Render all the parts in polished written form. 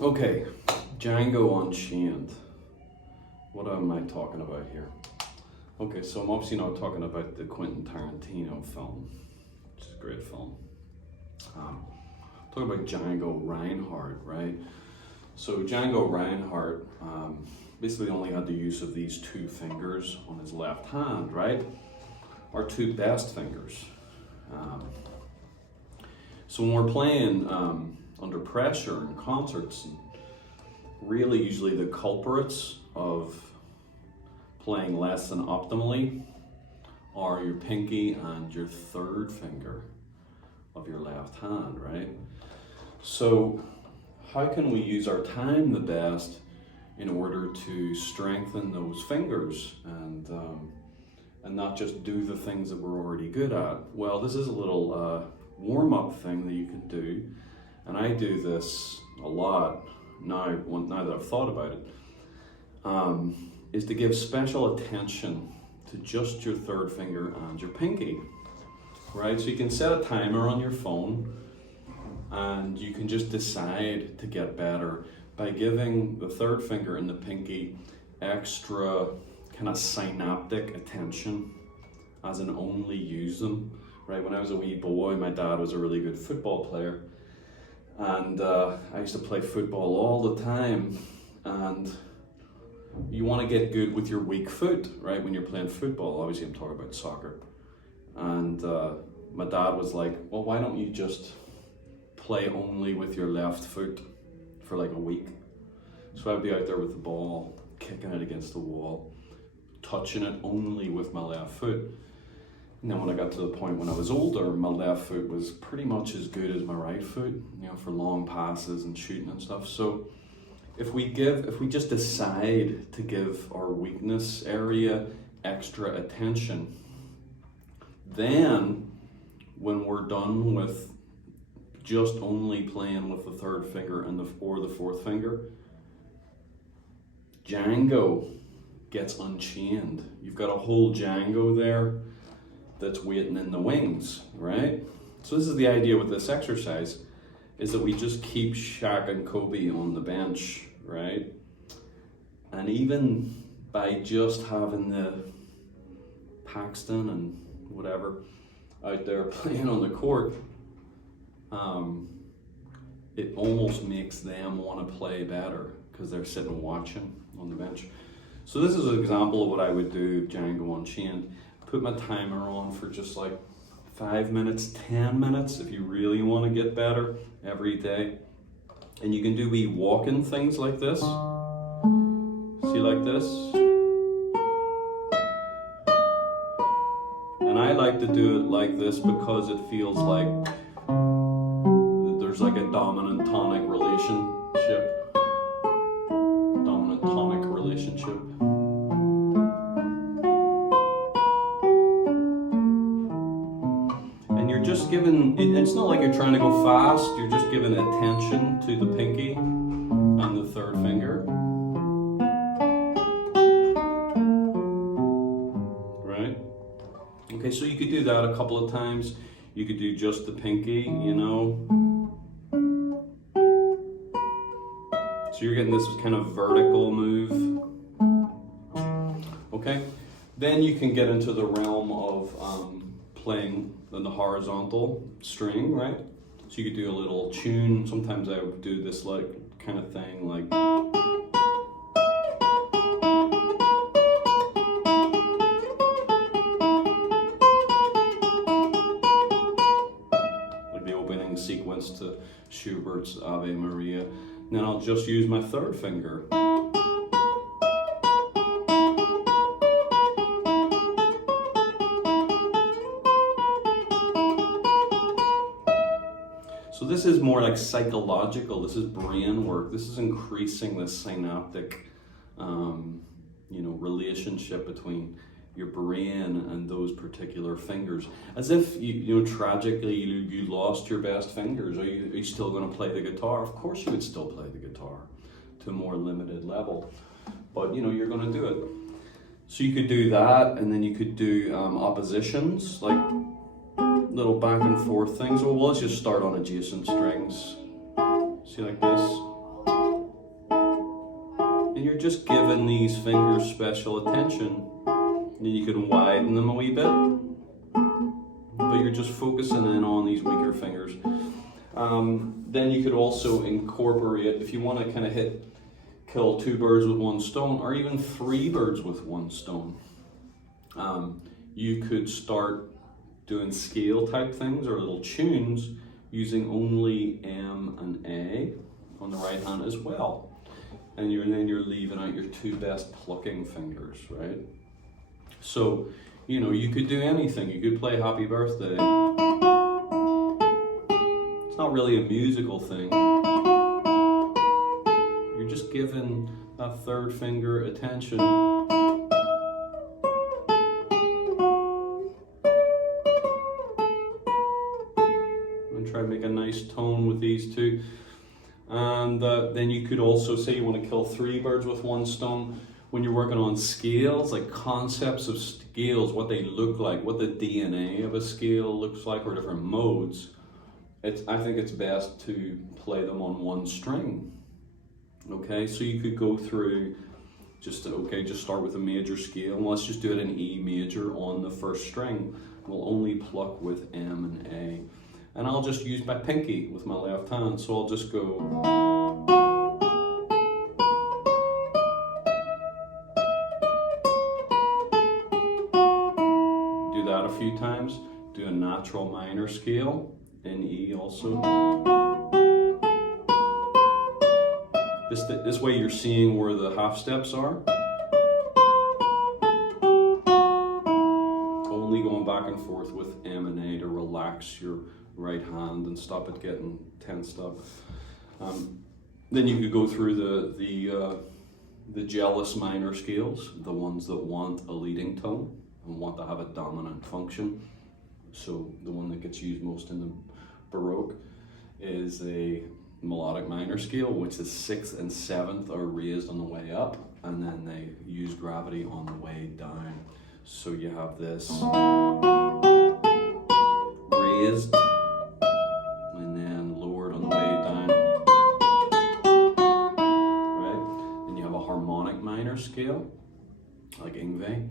Okay, Django Unchained. What am I talking about here? Okay, so I'm obviously not talking about the Quentin Tarantino film, which is a great film. Talking about Django Reinhardt, right? So Django Reinhardt basically only had the use of these two fingers on his left hand, right? Our two best fingers. So when we're playing under pressure in concerts, really usually the culprits of playing less than optimally are your pinky and your third finger of your left hand, right? So how can we use our time the best in order to strengthen those fingers and not just do the things that we're already good at? Well, this is a little warm-up thing that you can do, and I do this a lot now that I've thought about it, is to give special attention to just your third finger and your pinky, right? So you can set a timer on your phone and you can just decide to get better by giving the third finger and the pinky extra kind of synaptic attention, as in only use them, right? When I was a wee boy, my dad was a really good football player, and I used to play football all the time, and you want to get good with your weak foot, right? When you're playing football, obviously I'm talking about soccer. And my dad was like, well, why don't you just play only with your left foot for like a week? So I'd be out there with the ball, kicking it against the wall, touching it only with my left foot. And then when I got to the point when I was older, my left foot was pretty much as good as my right foot, you know, for long passes and shooting and stuff. So if we just decide to give our weakness area extra attention, then when we're done with just only playing with the third finger and or the fourth finger, Django gets unchained. You've got a whole Django there that's waiting in the wings, right? So this is the idea with this exercise, is that we just keep Shaq and Kobe on the bench, right? And even by just having the Paxton and whatever out there playing on the court, it almost makes them want to play better because they're sitting watching on the bench. So this is an example of what I would do, Django Unchained. Put my timer on for just like 5 minutes, 10 minutes if you really want to get better every day. And you can do wee walking things like this. See, like this. And I like to do it like this because it feels like there's like a dominant tonic relationship. Dominant tonic relationship. And you're just giving, it's not like you're trying to go fast, you're just giving attention to the pinky and the third finger. Right? Okay, so you could do that a couple of times. You could do just the pinky, you know. So you're getting this kind of vertical move. Okay, then you can get into the realm of playing in the horizontal string, right? So you could do a little tune. Sometimes I would do this like kind of thing, like the opening sequence to Schubert's Ave Maria. And then I'll just use my third finger. So this is more like psychological, this is brain work, this is increasing the synaptic relationship between your brain and those particular fingers. As if, tragically you lost your best fingers. Are you still going to play the guitar? Of course you would still play the guitar to a more limited level. But, you're going to do it. So you could do that, and then you could do oppositions, like little back and forth things. Well, let's just start on adjacent strings. See, like this. And you're just giving these fingers special attention. And you can widen them a wee bit, but you're just focusing in on these weaker fingers. Then you could also incorporate, if you want to kind of kill 2 birds with 1 stone, or even 3 birds with 1 stone. You could start doing scale type things or little tunes using only M and A on the right hand as well. And then you're leaving out your 2 best plucking fingers, right? So, you know, you could do anything. You could play Happy Birthday. It's not really a musical thing. You're just giving that 3rd finger attention. And try to make a nice tone with these 2. And then you could also say you want to kill 3 birds with 1 stone. When you're working on scales, like concepts of scales, what they look like, what the DNA of a scale looks like, or different modes, I think it's best to play them on 1 string. Okay, so you could go through, just start with a major scale, and let's just do it in E major on the 1st string. We'll only pluck with M and A. And I'll just use my pinky with my left hand, so I'll just go. That a few times, do a natural minor scale in E also. This way you're seeing where the half steps are. Only going back and forth with M and A to relax your right hand and stop it getting tensed up. Then you could go through the jealous minor scales, the ones that want a leading tone and want to have a dominant function. So the one that gets used most in the Baroque is a melodic minor scale, which the 6th and 7th are raised on the way up, and then they use gravity on the way down. So you have this raised and then lowered on the way down, right? Then you have a harmonic minor scale, like Ingve.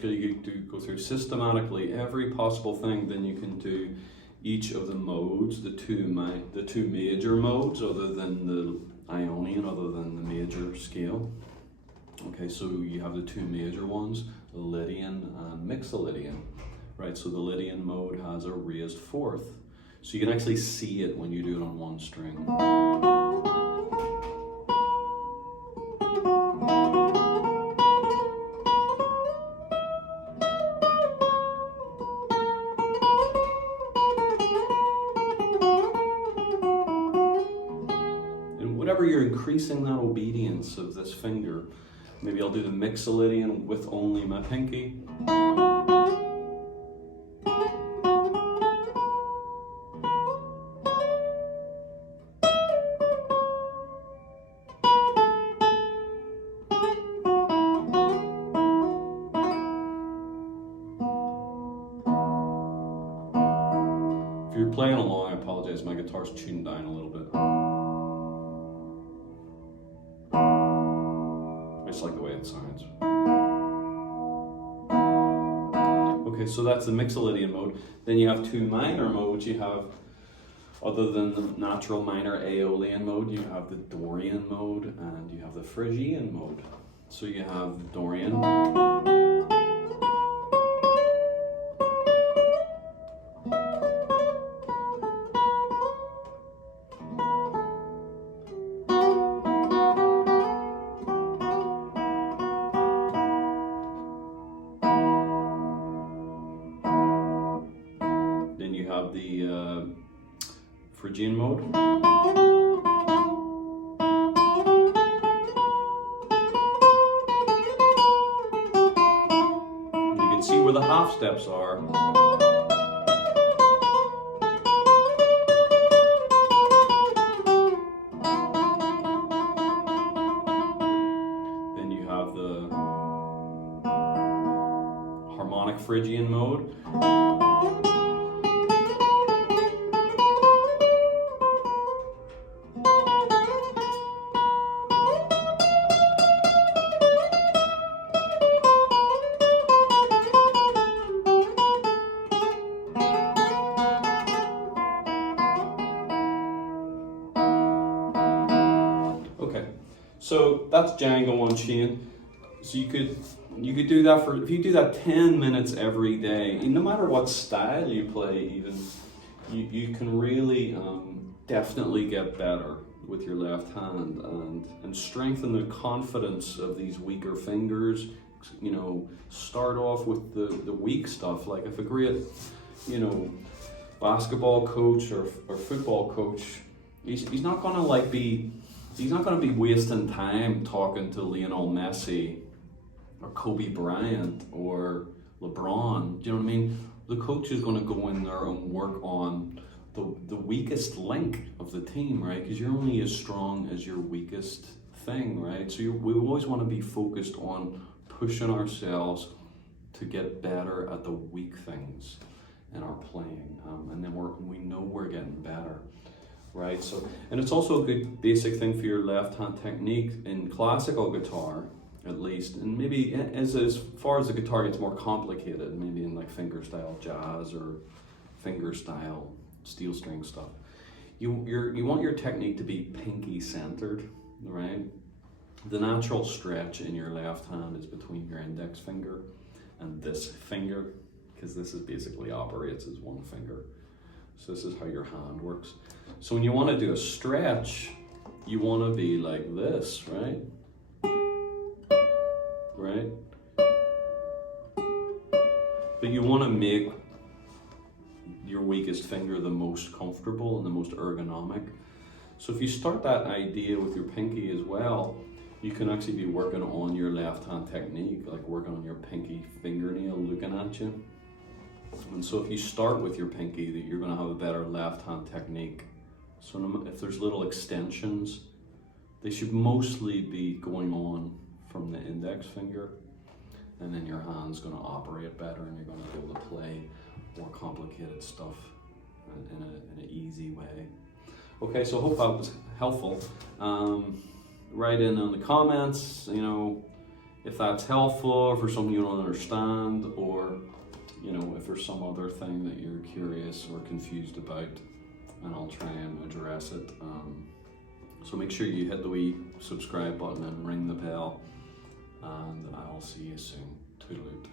You could go through systematically every possible thing. Then you can do each of the modes, the two major modes, other than the Ionian, other than the major scale. Okay, so you have the 2 major ones, Lydian and Mixolydian, right? So the Lydian mode has a raised 4th, so you can actually see it when you do it on 1 string. Whatever you're increasing that obedience of this finger, maybe I'll do the Mixolydian with only my pinky. If you're playing along, I apologize, my guitar's tuned down a little bit. I just like the way it sounds. Okay, so that's the Mixolydian mode. Then you have 2 minor modes. You have, other than the natural minor Aeolian mode, you have the Dorian mode and you have the Phrygian mode. So you have Dorian. The Phrygian mode. And you can see where the half steps are. Phrygian mode. Okay, so that's Django Unchained. So you could do that for, if you do that 10 minutes every day, no matter what style you play even, you can really definitely get better with your left hand and strengthen the confidence of these weaker fingers. You know, start off with the weak stuff. Like if a great, you know, basketball coach or football coach, he's not gonna like be, he's not going to be wasting time talking to Lionel Messi or Kobe Bryant or LeBron. Do you know what I mean? The coach is going to go in there and work on the weakest link of the team, right? Because you're only as strong as your weakest thing, right? So we always want to be focused on pushing ourselves to get better at the weak things in our playing, and then we know we're getting better. Right, so, and it's also a good basic thing for your left hand technique in classical guitar, at least, and maybe as far as the guitar gets more complicated, maybe in like fingerstyle jazz or fingerstyle steel string stuff, you want your technique to be pinky centered, right? The natural stretch in your left hand is between your index finger and this finger, because this is basically operates as one finger. So this is how your hand works. So when you want to do a stretch, you want to be like this, right? Right? But you want to make your weakest finger the most comfortable and the most ergonomic. So if you start that idea with your pinky as well, you can actually be working on your left hand technique, like working on your pinky fingernail looking at you. And so if you start with your pinky, that you're going to have a better left hand technique. So if there's little extensions, they should mostly be going on from the index finger, and then your hand's going to operate better and you're going to be able to play more complicated stuff in an easy way. Okay, so I hope that was helpful. Write in the comments, you know, if that's helpful, if there's something you don't understand, or you know, if there's some other thing that you're curious or confused about, and I'll try and address it. So make sure you hit the wee subscribe button and ring the bell, and I'll see you soon. Toodaloo.